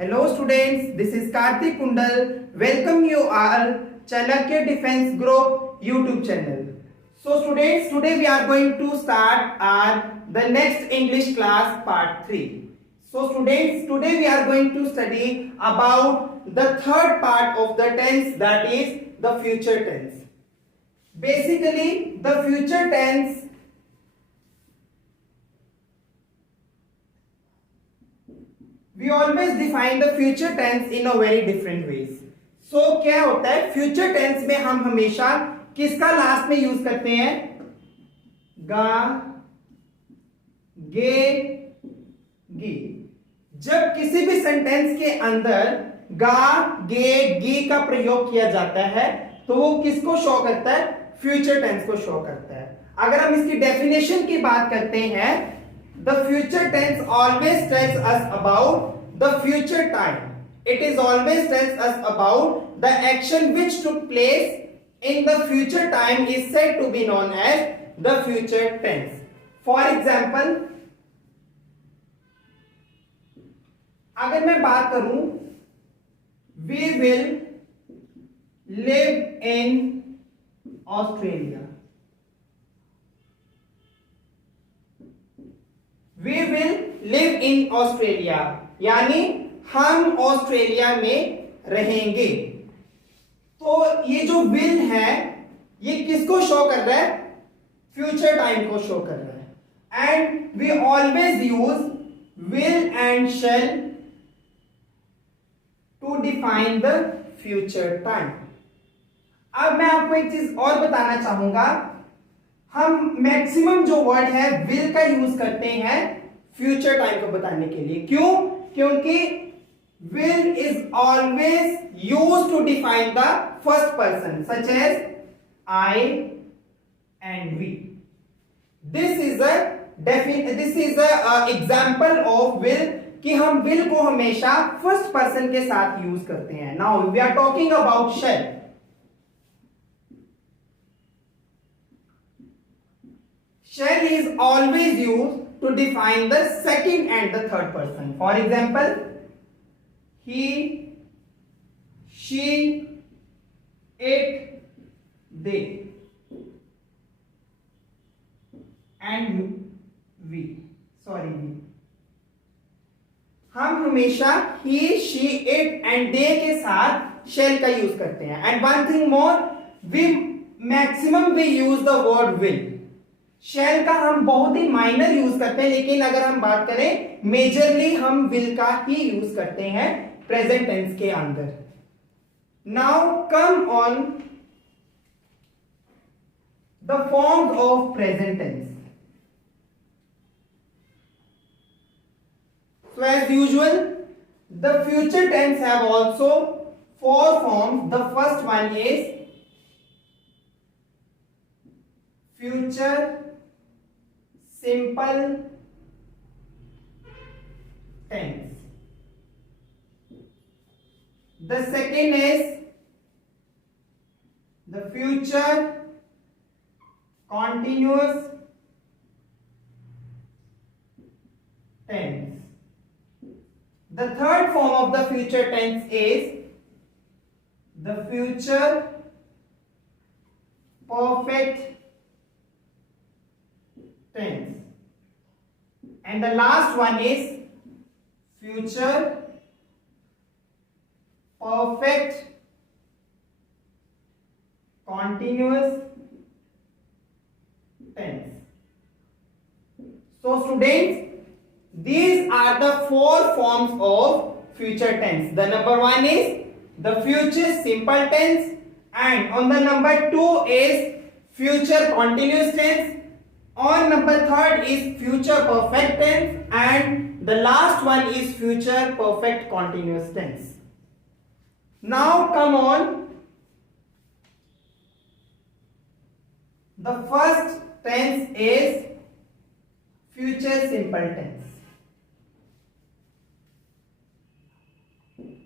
Hello students, this is Karthik Kundal. Welcome you all Chanakya Defense Group YouTube channel. So students, today we are going to start our the next English class part 3. So students, today we are going to study about the third part of the tense, that is the future tense. Basically, the future tense we always define the future tense in a very different ways. So क्या होता है future tense में हम हमेशा किसका लास्ट में यूज करते हैं? गा, गे, गी. जब किसी भी सेंटेंस के अंदर गा, गे, गी का प्रयोग किया जाता है तो वो किसको शो करता है? फ्यूचर टेंस को शो करता है. अगर हम इसकी डेफिनेशन की बात करते हैं, the future tense always tells us about the future time. It is always tells us about the action which took place in the future time is said to be known as the future tense. For example, अगर मैं बात करूं, we will live in Australia. We will live in Australia, यानी हम ऑस्ट्रेलिया में रहेंगे. तो ये जो will है ये किसको शो कर रहा है? फ्यूचर टाइम को शो कर रहा है. And we always use will and shall to define the future time. अब मैं आपको एक चीज और बताना चाहूंगा. हम मैक्सिमम जो वर्ड है विल का यूज करते हैं फ्यूचर टाइम को बताने के लिए. क्यों? क्योंकि will is always use to define the first person such as I and we. This is a example of will कि हम विल को हमेशा फर्स्ट पर्सन के साथ यूज करते हैं. Now we are talking about shall. Shall is always used to define the second and the third person. For example, he, she, it, they, and we. Sorry, we. हम हमेशा he, she, it and they के साथ shall का यूज करते हैं. And one thing more, we use the word will. शैल का हम बहुत ही माइनर यूज करते हैं, लेकिन अगर हम बात करें मेजरली हम विल का ही यूज करते हैं प्रेजेंट टेंस के अंदर. Now come on the forms of present tense. So as usual the future tense have also 4 forms. The first one is future simple tense. The second is the future continuous tense. The third form of the future tense is the future perfect tense. And the last one is future perfect continuous tense. So students, these are the 4 forms of future tense. The number 1 is the future simple tense, and on the number 2 is future continuous tense. On number 3 is future perfect tense, and the last one is future perfect continuous tense. Now come on. The first tense is future simple tense.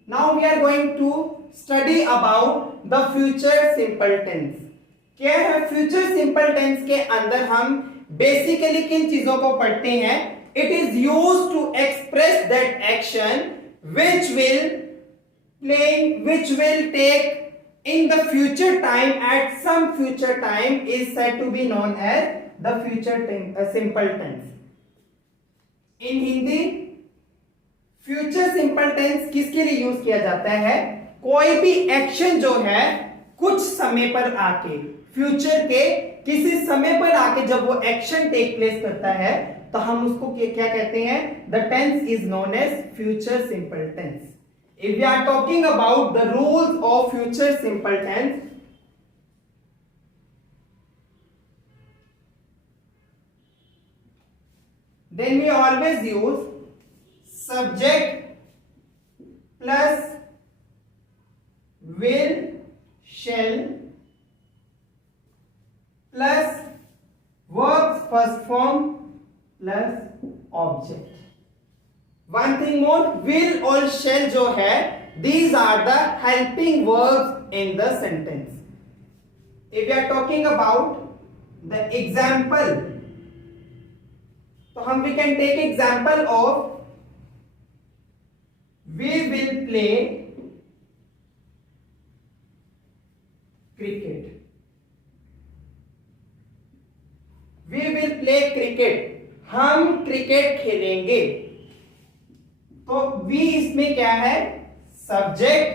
Now we are going to study about the future simple tense. क्या है future simple tense के अंदर हम बेसिकली किन चीजों को पढ़ते हैं? It is used to express that action which will take in the future time at some future time is said to be known as the simple tense. In Hindi future simple tense किसके लिए यूज किया जाता है? कोई भी एक्शन जो है कुछ समय पर आके, फ्यूचर के किसी समय पर आके जब वो एक्शन टेक प्लेस करता है तो हम उसको क्या कहते हैं? The tense is known as future simple tense. If we are talking about the rules of future simple tense, then we always use subject plus will, shall plus verbs first form plus object. One thing more, will और shall जो है, these are the helping verbs in the sentence. If we are talking about the example, तो हम we can take example of we will play cricket. We will play cricket. हम क्रिकेट खेलेंगे. तो we इसमें क्या है? Subject.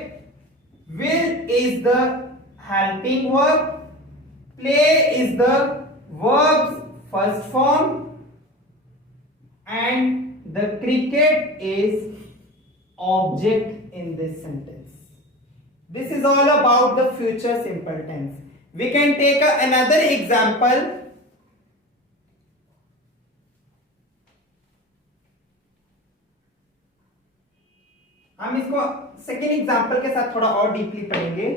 Will is the helping verb. Play is the verb's first form. And the cricket is object in this sentence. This is all about the future simple tense. We can take another example. हम इसको second example के साथ थोड़ा और डीपली पढ़ेंगे.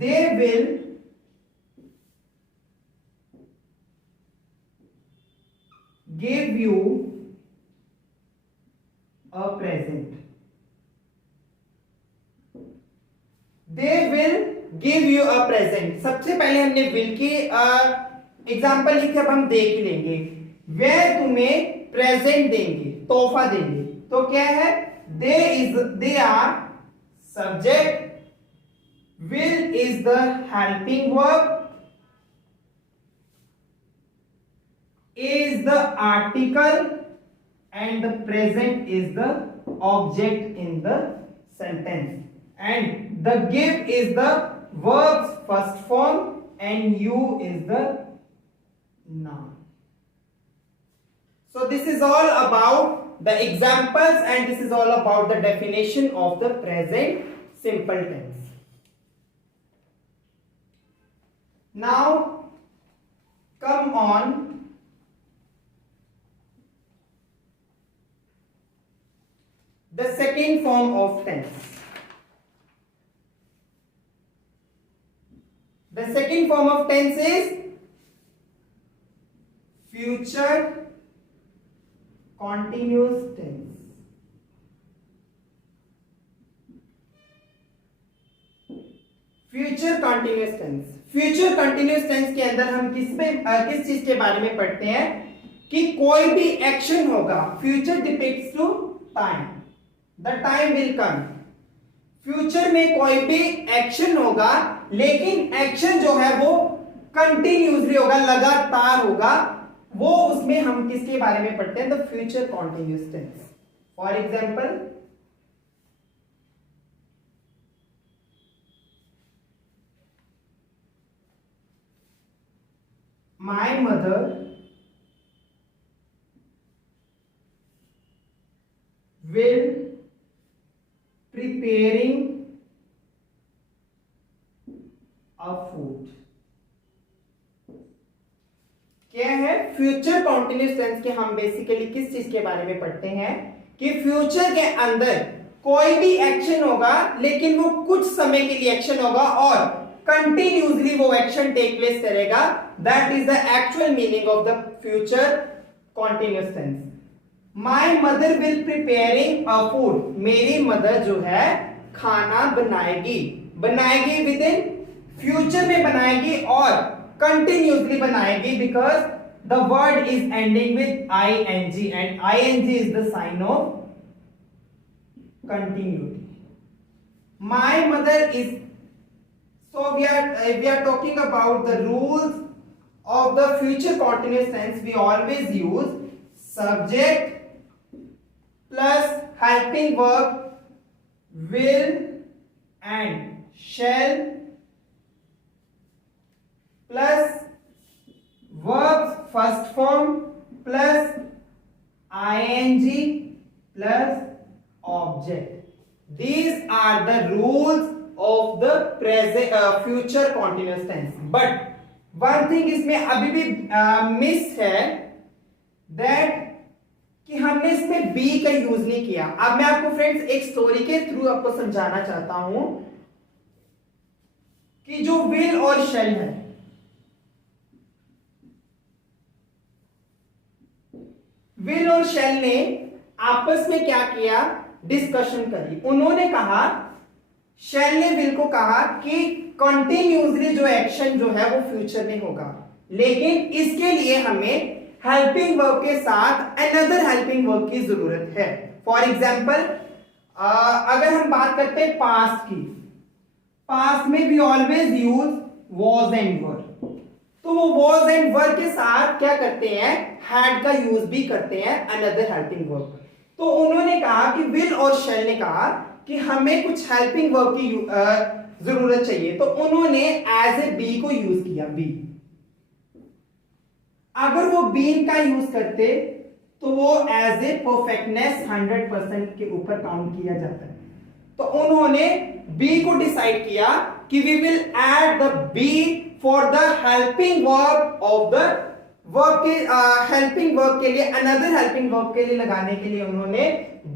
They will give you a present. They will give you a present. सबसे पहले हमने will की एग्जाम्पल लिखे, अब हम दे की लेंगे. वे तुम्हें प्रेजेंट देंगे, तोहफा देंगे. तो क्या है? they are subject. Will is the helping verb. Is the article and the present is the object in the sentence, and the give is the verb's first form and you is the noun. So this is all about the examples and this is all about the definition of the present simple tense. Now come on the second form of tense. The second form of tense is future continuous tense. Future continuous tense. Future continuous tense के अंदर हम किस चीज के बारे में पढ़ते हैं कि कोई भी एक्शन होगा. Future depicts to time. The time will come. Future में कोई भी एक्शन होगा लेकिन एक्शन जो है वो कंटिन्यूसली होगा, लगातार होगा. वो उसमें हम किसके बारे में पढ़ते हैं? The future continuous tense. For example, my mother will preparing a food. क्या है? फ्यूचर कॉन्टिन्यूस टेंस के हम बेसिकली किस चीज के बारे में पढ़ते हैं कि फ्यूचर के अंदर कोई भी एक्शन होगा लेकिन वो कुछ समय के लिए एक्शन होगा और कंटिन्यूसली वो एक्शन टेक प्लेस करेगा. That is the actual meaning of the future continuous tense. My mother will preparing a food. मेरी मदर जो है खाना बनाएगी. बनाएगी विद इन फ्यूचर में बनाएगी और कंटिन्यूसली बनाएगी, because the word is ending with ing and ing is the sign of continuity. My mother is, so we are talking about the rules of the future continuous tense. We always use subject plus helping verb will and shall plus verbs first form plus ing plus object. These are the rules of the present future continuous tense. But one thing इसमें अभी भी मिस है, that कि हमने इसमें बी का यूज नहीं किया. अब मैं आपको फ्रेंड्स एक स्टोरी के थ्रू आपको समझाना चाहता हूं कि जो विल और शैल है, विल और शैल ने आपस में क्या किया, डिस्कशन करी. उन्होंने कहा, शैल ने विल को कहा कि कंटिन्यूसली जो एक्शन जो है वो फ्यूचर में होगा, लेकिन इसके लिए हमें हेल्पिंग वर्ब के साथ अनदर हेल्पिंग वर्ब की जरूरत है. फॉर एग्जाम्पल, अगर हम बात करते हैं पास्ट की, पास्ट में we always use was and were. तो वो वॉज एंड वर के साथ क्या करते हैं, हैड का यूज भी करते हैं, अनदर हेल्पिंग वर्ब. तो उन्होंने कहा कि विल और शैल ने कहा कि हमें कुछ हेल्पिंग वर्ब की जरूरत चाहिए, तो उन्होंने एज ए बी को यूज किया, बी. अगर वो बीन का यूज करते तो वो एज ए परफेक्टनेस 100% के ऊपर काउंट किया जाता है. तो उन्होंने बी को डिसाइड किया कि we will add the be for the helping verb of the verb के हेल्पिंग वर्ब के लिए, अनदर हेल्पिंग वर्ब के लिए लगाने के लिए उन्होंने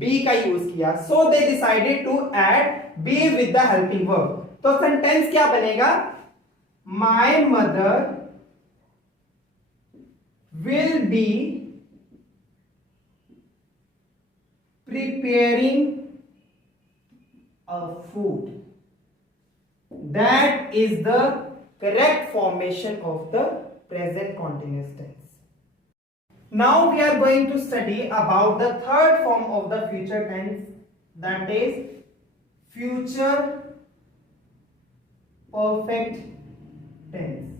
बी का यूज किया. So they decided to add be with the helping verb. तो सेंटेंस क्या बनेगा, my mother will be preparing a food. That is the correct formation of the present continuous tense. Now we are going to study about the third form of the future tense, that is future perfect tense.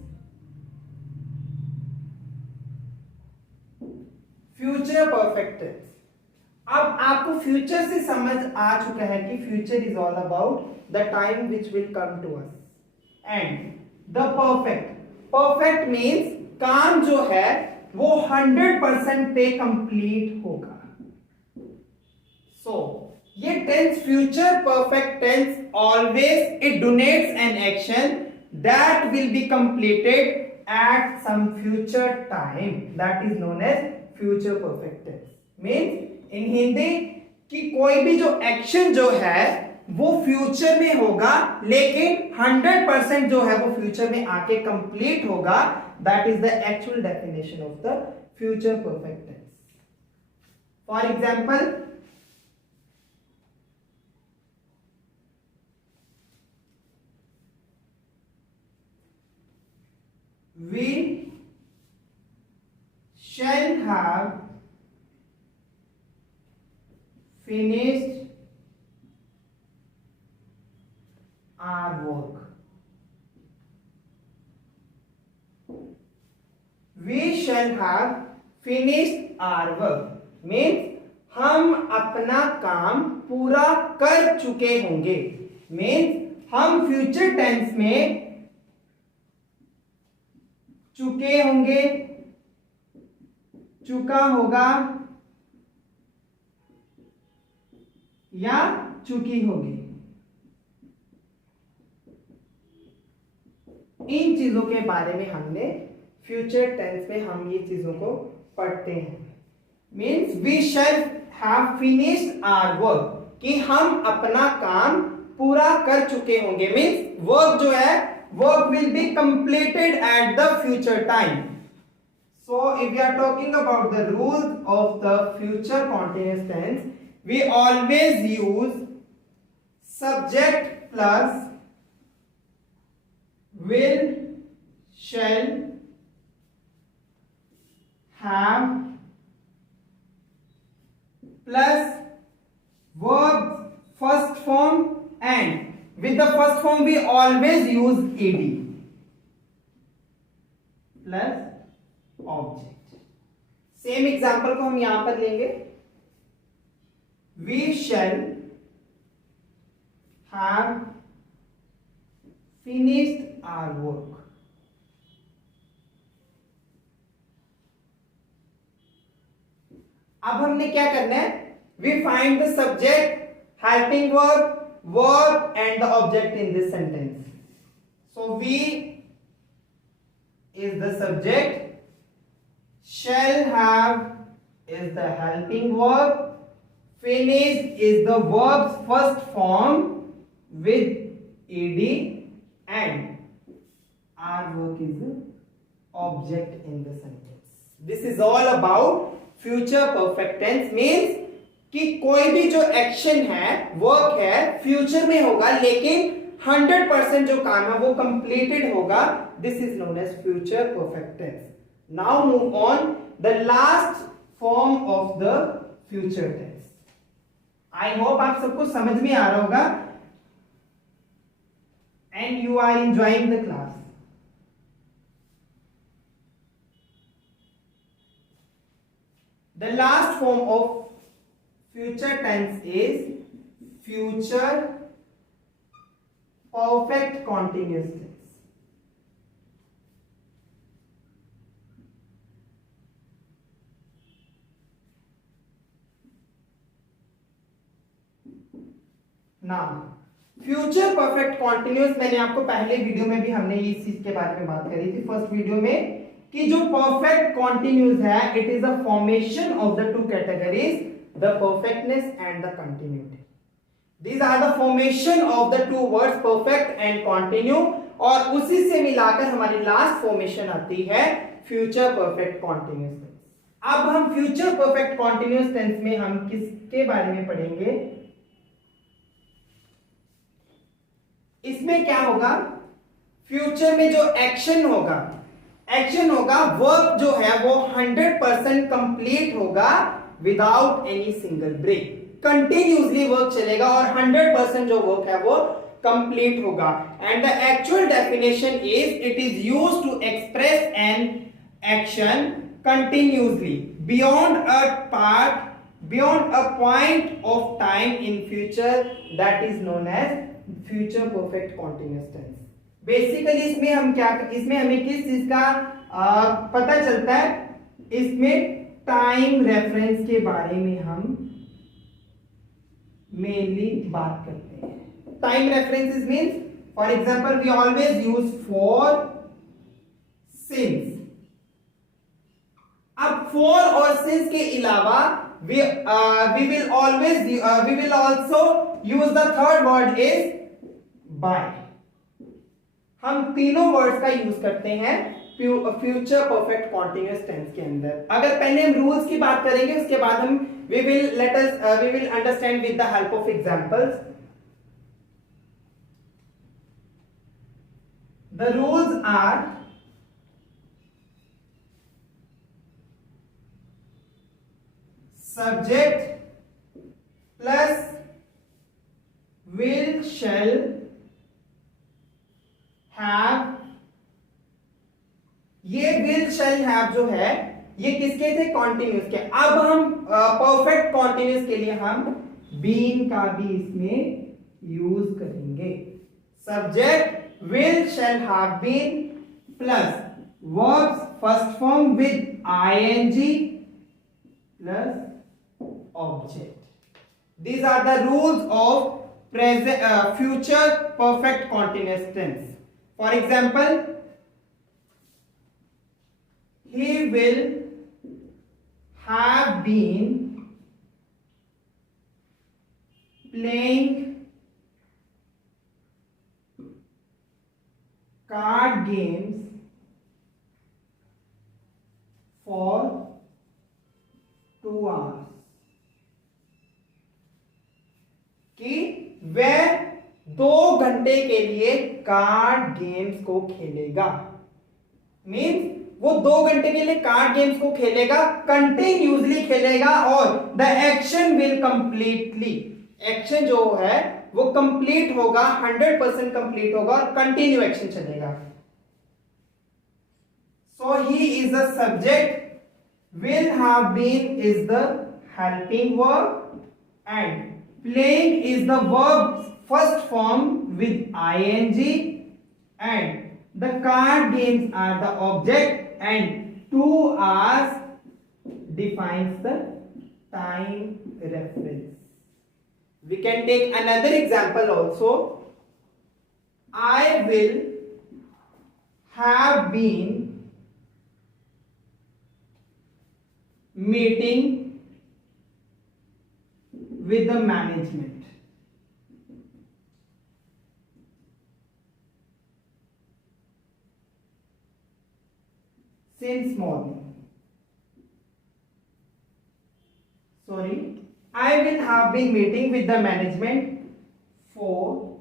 Future perfect tense. अब आपको फ्यूचर से समझ आ चुका है कि future is all about the time which will come to us, and the perfect. Perfect means काम जो है वो 100% पे कंप्लीट होगा. सो ये tense future perfect tense always it donates an action that will be completed at some future time, that is known as future perfect tense. Means in Hindi कि कोई भी जो एक्शन जो है वो फ्यूचर में होगा, लेकिन 100% जो है वो फ्यूचर में आके कंप्लीट होगा. That is the actual definition of the future perfect tense. For example, we shall have finished our work. We shall have finished our work means हम अपना काम पूरा कर चुके होंगे. मीन्स हम फ्यूचर टेंस में चुके होंगे, चुका होगा या चुकी होगी, इन चीजों के बारे में हमने फ्यूचर टेंस में हम ये चीजों को पढ़ते हैं. Means we shall have finished our work, कि हम अपना काम पूरा कर चुके होंगे. मीन्स वर्क जो है work will be completed at the future time. So if we are talking about the rules of the future continuous tense, we always use subject plus will, shall have plus verb first form, and with the first form we always use ed plus object. Same example को हम यहां पर लेंगे. We shall have finished our work. अब हमने क्या करना है? We find the subject, helping verb, verb and the object in this sentence. So we is the subject, shall have is the helping verb, finished is the verb's first form with ed, and our work is the object in the sentence. This is all about future perfect tense. Means कि कोई भी जो एक्शन है, वर्क है, फ्यूचर में होगा लेकिन 100% जो काम है वो कंप्लीटेड होगा. This is known as future perfect tense. Now move on the last form of the future tense. I hope आप सबको समझ में आ रहा होगा and you are enjoying the class. The last form of future tense is future perfect continuous tense. Now future perfect continuous, मैंने आपको पहले वीडियो में भी हमने इस चीज के बारे में बात करी थी, फर्स्ट वीडियो में, कि जो परफेक्ट कॉन्टिन्यूस है it is a formation of the two categories, the perfectness and the continuity. These are the formation of the two words perfect and continue, और उसी से मिलाकर हमारी लास्ट फॉर्मेशन आती है फ्यूचर परफेक्ट कॉन्टिन्यूस टेंस. अब हम फ्यूचर परफेक्ट कॉन्टिन्यूस टेंस में हम किसके बारे में पढ़ेंगे? इसमें क्या होगा? फ्यूचर में जो एक्शन होगा, वर्क जो है वो 100% कंप्लीट होगा without any single break. Continuously work चलेगा और 100% जो वर्क है वो कंप्लीट होगा. And the actual definition is it is used to express an action continuously beyond a point of time in future, that is known as future perfect continuous tense. Basically इसमें हमें किस चीज का पता चलता है? इसमें टाइम रेफरेंस के बारे में हम मेनली बात करते हैं. Time references means, for example we always use for, since. अब फॉर और सिंस के अलावा we will also use the third word is by. हम तीनों वर्ड्स का यूज करते हैं फ्यूचर परफेक्ट कॉन्टिन्यूअस टेंस के अंदर. अगर पहले हम रूल्स की बात करेंगे, उसके बाद हम we will understand with the help of examples. The rules are: subject plus will, shall, have. ये will shall have जो है ये किसके थे? कॉन्टिन्यूस के. अब हम परफेक्ट कॉन्टिन्यूस के लिए हम बीन का भी इसमें यूज करेंगे. Subject will shall have been plus verbs first form with ing plus object. These are the rules of present future perfect continuous tense. For example, he will have been playing card games for 2 hours. कि वह 2 घंटे के लिए card games को खेलेगा. मीन्स वो 2 घंटे के लिए कार्ड गेम्स को खेलेगा, कंटिन्यूसली खेलेगा और the action will completely, action जो है वो कंप्लीट होगा, 100% कंप्लीट होगा और कंटिन्यू एक्शन चलेगा. So he is the subject, will have been is the helping verb and playing is the verb first form with ing and the card games are the object and 2 hours defines the time reference. We can take another example also. I will have been meeting with the management. Since morning. Sorry, I will have been meeting with the management for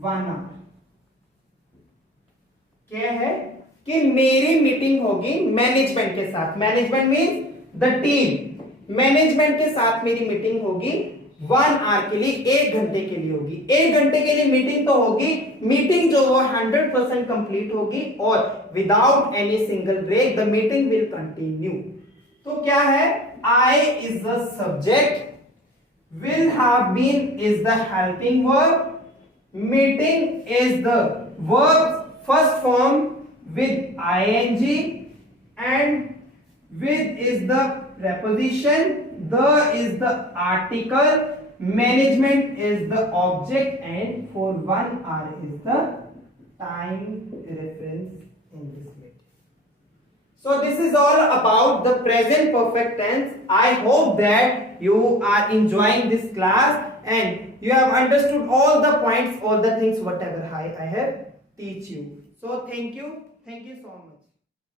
1 hour. क्या है कि मेरी मीटिंग होगी मैनेजमेंट के साथ. Management means the team. Management के साथ मेरी मीटिंग होगी 1 आवर के लिए, 1 घंटे के लिए होगी. 1 घंटे के लिए मीटिंग तो होगी, मीटिंग जो वो 100% कंप्लीट होगी और without any single break the meeting will continue. तो क्या है, I is the subject, will have been is the helping verb, meeting is the verb first form with ing and with is the preposition, the is the article, management is the object and for 1 hour is the time reference in this meeting. So this is all about the present perfect tense. I hope that you are enjoying this class and you have understood all the points, all the things whatever I have teach you. So thank you so much.